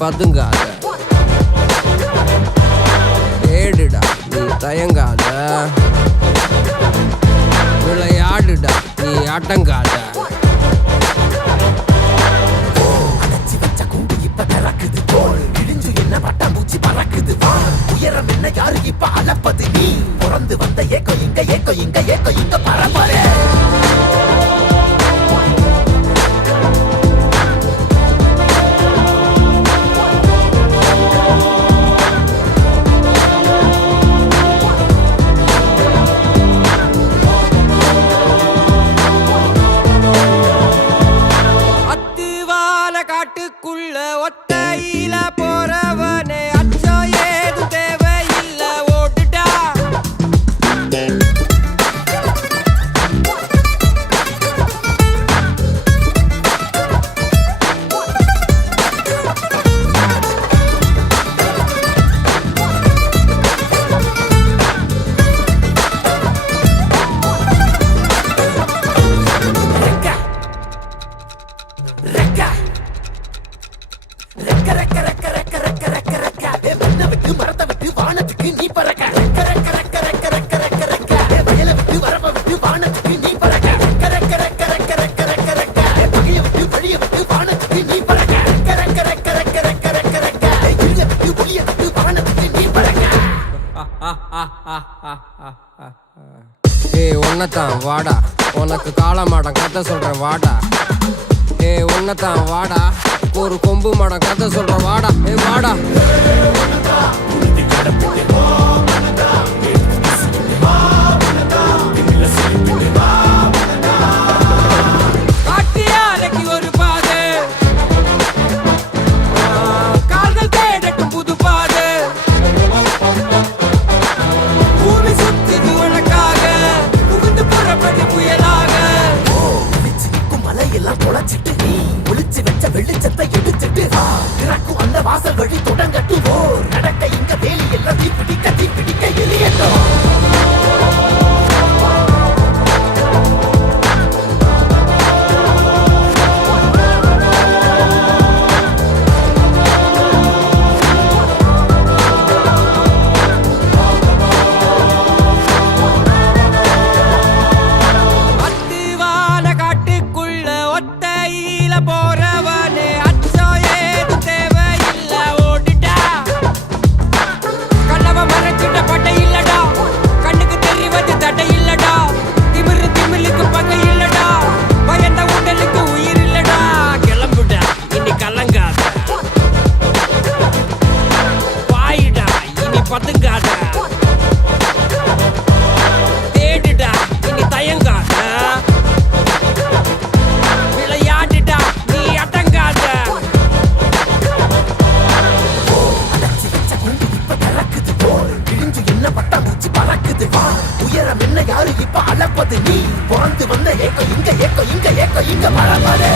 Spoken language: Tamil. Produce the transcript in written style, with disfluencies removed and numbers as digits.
பதுங்காத, தேடுடா நீ தயங்காத, விளையாடுடா நீ அடங்காத. உயரம் என்ன யாரு இப்ப அளப்பது நீ பிறந்து வந்த ஏக்கோ இங்க ஏக்கோ இங்க ஏக்கோ இங்க பரம்பரை. அத்துவால காட்டுக்குள்ள ஒத்தையில போறவனே அச்சம் ஏது தேவையில்ல ஓட்டுடா. மரத்தை விட்டு வானத்துக்கு நீ பறக்க, வயலை விட்டு வரவ விட்டு வானத்துக்கு நீ பறக்க, பகைய விட்டு வழிய விட்டு வானத்துக்கு நீ பறக்க, இருள விட்டு ஒளிய விட்டு வானத்துக்கு நீ பறக்க. ஏய் உன்னதான் வாடா, உனக்கு காளமாடம் கதை சொல்றேன் வாடா. ஏய் உன்னதான் வாடா, ஒரு கொம்பு மாடம் கதை சொல்றேன் வாடா. ஏய் வாடா. காட்டியாலைக்கு ஒரு பாதை, கால்கள் தேடட்டும் புது பாதை. பூமி சுத்துது உனக்காக, புகுந்து புறப்படி புயலாக. மலையெல்லாம் தொலைச்சிட்டு நீ ஒளிச்சு வச்ச வெளிச்சத்தை எடுத்துட்டு திறக்கும் அந்த வாசல் வழி தொடங்கட்டு. நடக்க இங்க வேலி எல்லாம் தீப்பிடிக்க எரியட்டும். போறவனே அச்சம் ஏது தேவையில்ல ஓடிட்டா. கண்ணவ மறைச்சிட்ட பட்டை இல்லடா, கண்ணுக்கு தெரிவது தடை இல்லடா. திமிலுக்கு பகை இல்லடா, பயந்த உடலுக்கு உயிர் இல்லடா. கிளம்புடா இனி கலங்காத, பாயிடா இனி பதுங்காத, தேடுடா இனி தயங்காத, உயரம் என்ன யாரு இப்ப அளப்பது நீ பிறந்து வந்த ஏக்கோ இங்க ஏக்கோ இங்க ஏக்கோ இங்க பரம்பரை.